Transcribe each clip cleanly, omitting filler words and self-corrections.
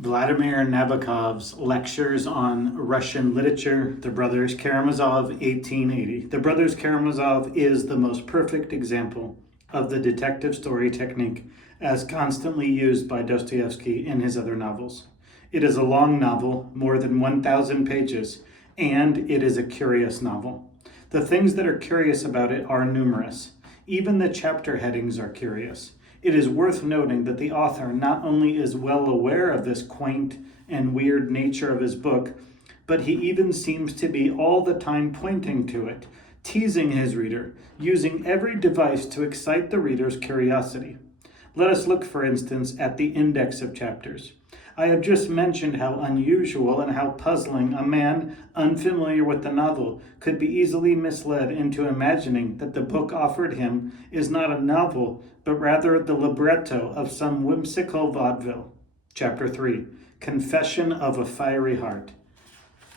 Vladimir Nabokov's Lectures on Russian Literature, The Brothers Karamazov, 1880. The Brothers Karamazov is the most perfect example of the detective story technique as constantly used by Dostoevsky in his other novels. It is a long novel, more than 1,000 pages, and it is a curious novel. The things that are curious about it are numerous. Even the chapter headings are curious. It is worth noting that the author not only is well aware of this quaint and weird nature of his book, but he even seems to be all the time pointing to it, teasing his reader, using every device to excite the reader's curiosity. Let us look, for instance, at the index of chapters. I have just mentioned how unusual and how puzzling a man unfamiliar with the novel could be easily misled into imagining that the book offered him is not a novel, but rather the libretto of some whimsical vaudeville. Chapter 3, Confession of a Fiery Heart,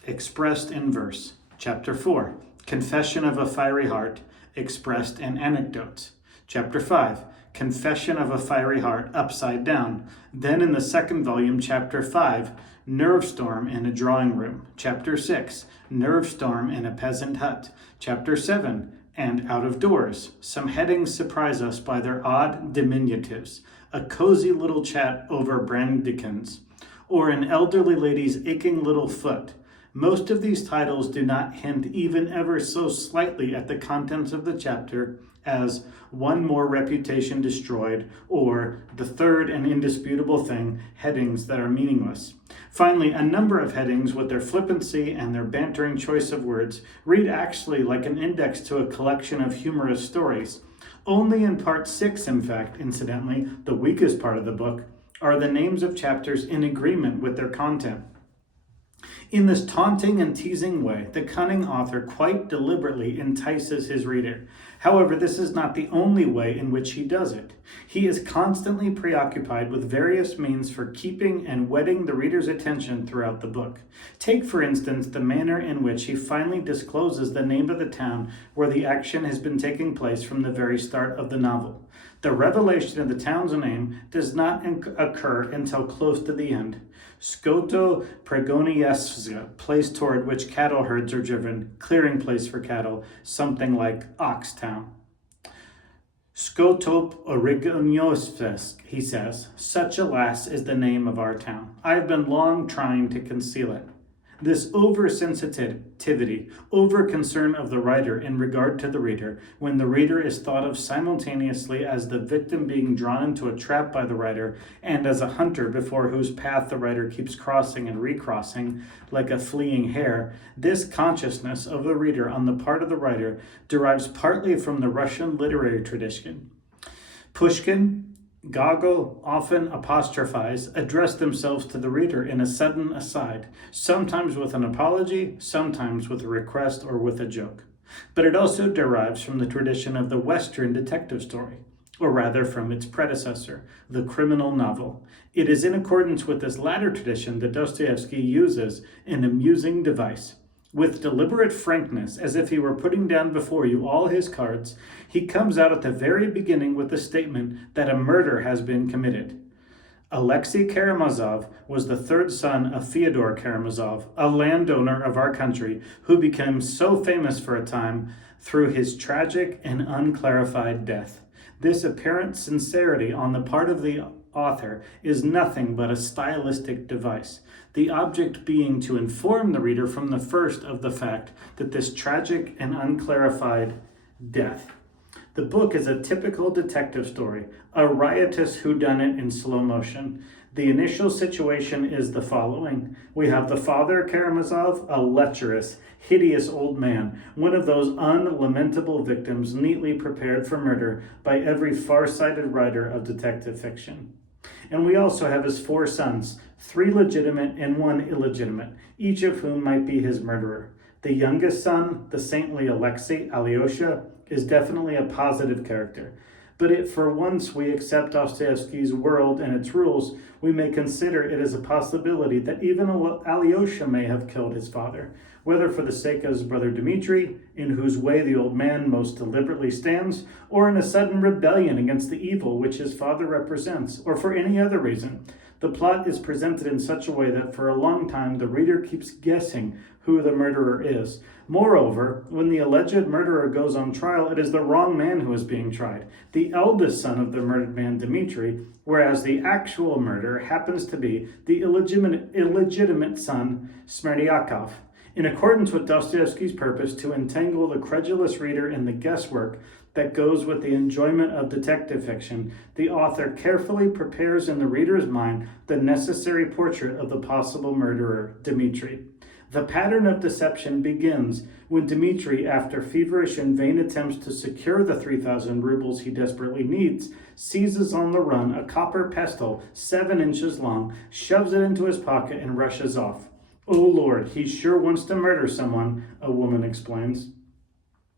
expressed in verse. Chapter 4, Confession of a Fiery Heart, expressed in anecdotes. Chapter 5, Confession of a Fiery Heart, upside down. Then in the second volume, Chapter 5, Nerve Storm in a Drawing Room. Chapter 6, Nerve Storm in a Peasant Hut. Chapter 7, and Out of Doors. Some headings surprise us by their odd diminutives. A cozy little chat over Brandikins, or an elderly lady's aching little foot. Most of these titles do not hint even ever so slightly at the contents of the chapter, as One More Reputation Destroyed, or The Third and Indisputable Thing, headings that are meaningless. Finally, a number of headings with their flippancy and their bantering choice of words read actually like an index to a collection of humorous stories. Only in part 6, in fact, incidentally, the weakest part of the book, are the names of chapters in agreement with their content. In this taunting and teasing way, the cunning author quite deliberately entices his reader. However, this is not the only way in which he does it. He is constantly preoccupied with various means for keeping and whetting the reader's attention throughout the book. Take, for instance, the manner in which he finally discloses the name of the town where the action has been taking place from the very start of the novel. The revelation of the town's name does not occur until close to the end. Skoto Pregonievska, place toward which cattle herds are driven, clearing place for cattle, something like Oxtown. Skotop Origoniosvesk, he says, such, alas, is the name of our town. I have been long trying to conceal it. This oversensitivity, over-concern of the writer in regard to the reader, when the reader is thought of simultaneously as the victim being drawn into a trap by the writer and as a hunter before whose path the writer keeps crossing and recrossing like a fleeing hare, this consciousness of the reader on the part of the writer derives partly from the Russian literary tradition. Pushkin, Gogol, often apostrophized, address themselves to the reader in a sudden aside, sometimes with an apology, sometimes with a request or with a joke. But it also derives from the tradition of the Western detective story, or rather from its predecessor, the criminal novel. It is in accordance with this latter tradition that Dostoevsky uses an amusing device. With deliberate frankness, as if he were putting down before you all his cards, he comes out at the very beginning with the statement that a murder has been committed. Alexei Karamazov was the third son of Fyodor Karamazov, a landowner of our country, who became so famous for a time through his tragic and unclarified death. This apparent sincerity on the part of the author is nothing but a stylistic device, the object being to inform the reader from the first of the fact that this tragic and unclarified death. The book is a typical detective story, a riotous whodunit in slow motion. The initial situation is the following. We have the father, Karamazov, a lecherous, hideous old man, one of those unlamentable victims neatly prepared for murder by every far-sighted writer of detective fiction. And we also have his 4 sons, 3 legitimate and 1 illegitimate, each of whom might be his murderer. The youngest son, the saintly Alexei, Alyosha, is definitely a positive character. But if for once we accept Dostoevsky's world and its rules, we may consider it as a possibility that even Alyosha may have killed his father, whether for the sake of his brother Dmitri, in whose way the old man most deliberately stands, or in a sudden rebellion against the evil which his father represents, or for any other reason. The plot is presented in such a way that for a long time the reader keeps guessing who the murderer is. Moreover, when the alleged murderer goes on trial, it is the wrong man who is being tried, the eldest son of the murdered man, Dmitri, whereas the actual murderer happens to be the illegitimate son, Smerdyakov. In accordance with Dostoevsky's purpose to entangle the credulous reader in the guesswork that goes with the enjoyment of detective fiction, the author carefully prepares in the reader's mind the necessary portrait of the possible murderer, Dmitri. The pattern of deception begins when Dmitri, after feverish and vain attempts to secure the 3,000 rubles he desperately needs, seizes on the run a copper pestle 7 inches long, shoves it into his pocket, and rushes off. "Oh Lord, he sure wants to murder someone," a woman explains.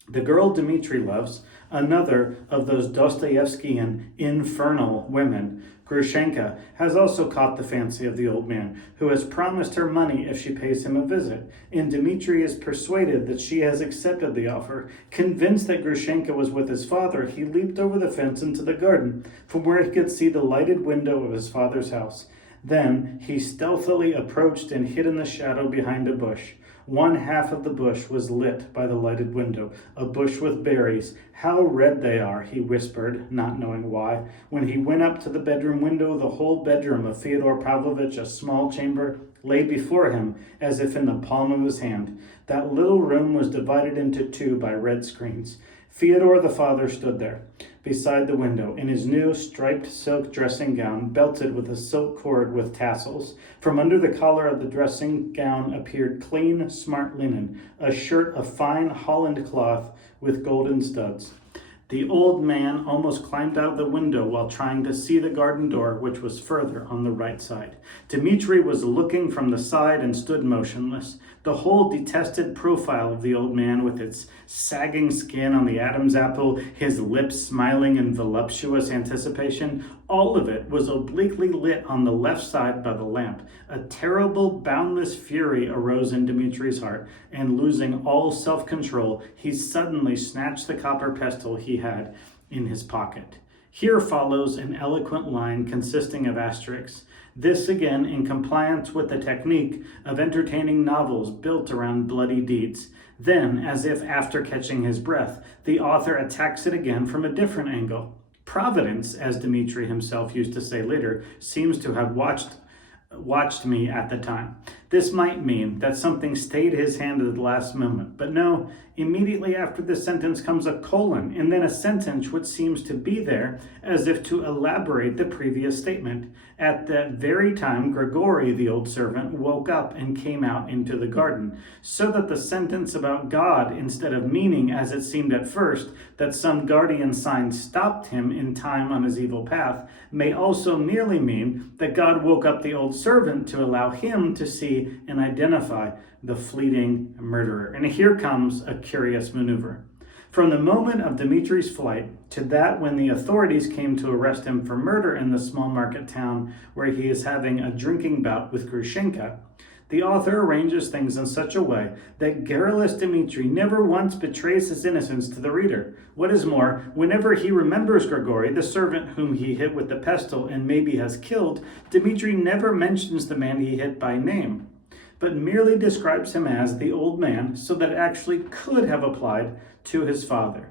The girl Dmitri loves, another of those Dostoevskian infernal women, Grushenka, has also caught the fancy of the old man, who has promised her money if she pays him a visit, and Dmitri is persuaded that she has accepted the offer. Convinced that Grushenka was with his father, he leaped over the fence into the garden, from where he could see the lighted window of his father's house. Then he stealthily approached and hid in the shadow behind a bush. One half of the bush was lit by the lighted window, a bush with berries. "How red they are," he whispered, not knowing why. When he went up to the bedroom window, the whole bedroom of Fyodor Pavlovitch, a small chamber, lay before him as if in the palm of his hand. That little room was divided into 2 by red screens. Fyodor the father stood there, beside the window, in his new striped silk dressing gown, belted with a silk cord with tassels. From under the collar of the dressing gown appeared clean, smart linen, a shirt of fine Holland cloth with golden studs. The old man almost climbed out the window while trying to see the garden door, which was further on the right side. Dmitri was looking from the side and stood motionless. The whole detested profile of the old man, with its sagging skin on the Adam's apple, his lips smiling in voluptuous anticipation, all of it was obliquely lit on the left side by the lamp. A terrible, boundless fury arose in Dmitri's heart, and losing all self-control, he suddenly snatched the copper pestle he had in his pocket. Here follows an eloquent line consisting of asterisks. This again in compliance with the technique of entertaining novels built around bloody deeds. Then, as if after catching his breath, the author attacks it again from a different angle. Providence, as Dmitri himself used to say later, seems to have watched me at the time. This might mean that something stayed his hand at the last moment, but no, immediately after this sentence comes a colon, and then a sentence which seems to be there as if to elaborate the previous statement. At that very time, Grigory, the old servant, woke up and came out into the garden, so that the sentence about God, instead of meaning, as it seemed at first, that some guardian sign stopped him in time on his evil path, may also merely mean that God woke up the old servant to allow him to see and identify the fleeting murderer. And here comes a curious maneuver. From the moment of Dmitri's flight to that when the authorities came to arrest him for murder in the small market town where he is having a drinking bout with Grushenka, the author arranges things in such a way that garrulous Dmitri never once betrays his innocence to the reader. What is more, whenever he remembers Grigory, the servant whom he hit with the pestle and maybe has killed, Dmitri never mentions the man he hit by name, but merely describes him as the old man, so that it actually could have applied to his father.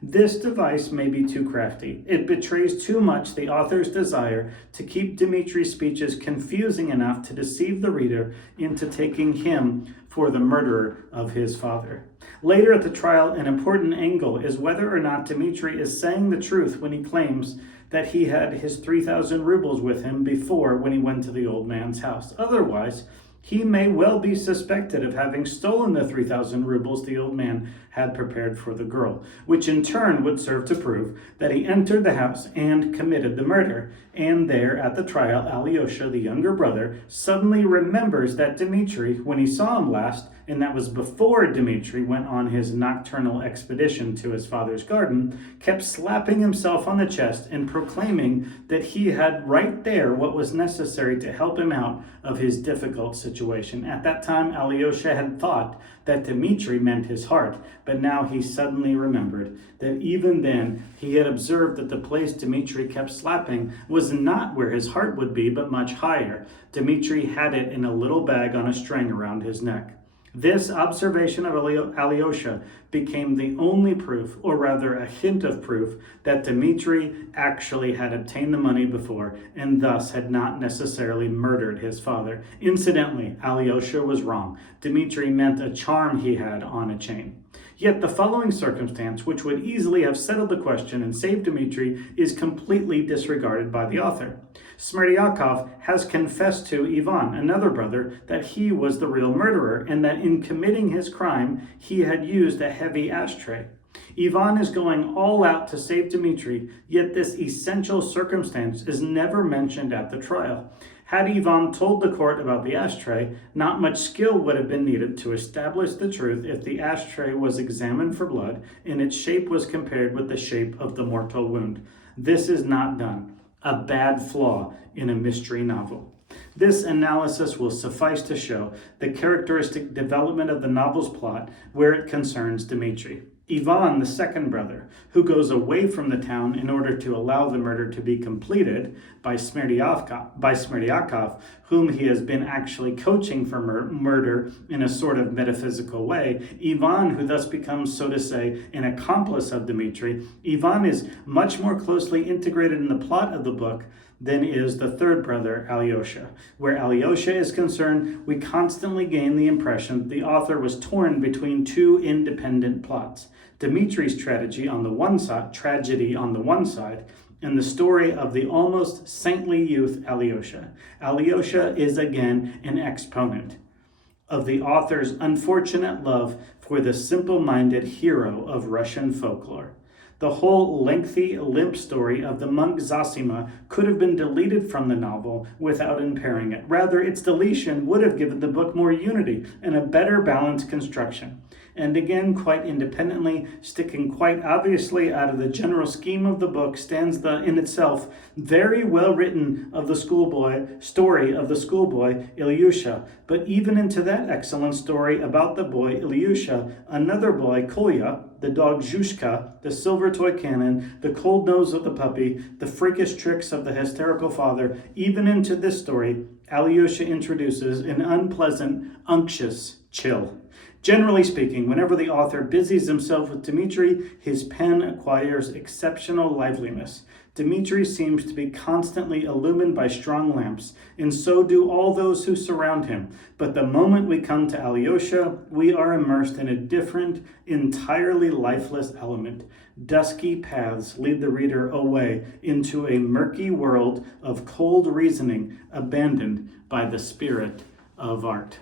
This device may be too crafty. It betrays too much the author's desire to keep Dmitri's speeches confusing enough to deceive the reader into taking him for the murderer of his father. Later at the trial, an important angle is whether or not Dmitri is saying the truth when he claims that he had his 3,000 rubles with him before when he went to the old man's house. Otherwise, he may well be suspected of having stolen the 3,000 rubles the old man had prepared for the girl, which in turn would serve to prove that he entered the house and committed the murder. And there, at the trial, Alyosha, the younger brother, suddenly remembers that Dmitri, when he saw him last, and that was before Dmitri went on his nocturnal expedition to his father's garden, kept slapping himself on the chest and proclaiming that he had right there what was necessary to help him out of his difficult situation. At that time, Alyosha had thought that Dmitri meant his heart, but now he suddenly remembered that even then he had observed that the place Dmitri kept slapping was not where his heart would be, but much higher. Dmitri had it in a little bag on a string around his neck. This observation of Alyosha became the only proof, or rather a hint of proof, that Dmitri actually had obtained the money before and thus had not necessarily murdered his father. Incidentally, Alyosha was wrong. Dmitri meant a charm he had on a chain. Yet the following circumstance, which would easily have settled the question and saved Dmitri, is completely disregarded by the author. Smerdyakov has confessed to Ivan, another brother, that he was the real murderer and that in committing his crime, he had used a heavy ashtray. Ivan is going all out to save Dmitri, yet this essential circumstance is never mentioned at the trial. Had Ivan told the court about the ashtray, not much skill would have been needed to establish the truth if the ashtray was examined for blood and its shape was compared with the shape of the mortal wound. This is not done. A bad flaw in a mystery novel. This analysis will suffice to show the characteristic development of the novel's plot where it concerns Dmitri. Ivan, the second brother, who goes away from the town in order to allow the murder to be completed by Smerdyakov, whom he has been actually coaching for murder in a sort of metaphysical way. Ivan, who thus becomes, so to say, an accomplice of Dmitri. Ivan is much more closely integrated in the plot of the book than is the third brother, Alyosha. Where Alyosha is concerned, we constantly gain the impression that the author was torn between two independent plots. Dmitri's tragedy on the one side, and the story of the almost saintly youth Alyosha. Alyosha is again an exponent of the author's unfortunate love for the simple-minded hero of Russian folklore. The whole lengthy, limp story of the monk Zosima could have been deleted from the novel without impairing it. Rather, its deletion would have given the book more unity and a better balanced construction. And again, quite independently, sticking quite obviously out of the general scheme of the book, stands the, in itself, very well written story of the schoolboy Ilyusha. But even into that excellent story about the boy Ilyusha, another boy, Kolya, the dog Zhushka, the silver toy cannon, the cold nose of the puppy, the freakish tricks of the hysterical father, even into this story, Alyosha introduces an unpleasant, unctuous chill. Generally speaking, whenever the author busies himself with Dmitri, his pen acquires exceptional liveliness. Dmitri seems to be constantly illumined by strong lamps, and so do all those who surround him. But the moment we come to Alyosha, we are immersed in a different, entirely lifeless element. Dusky paths lead the reader away into a murky world of cold reasoning abandoned by the spirit of art.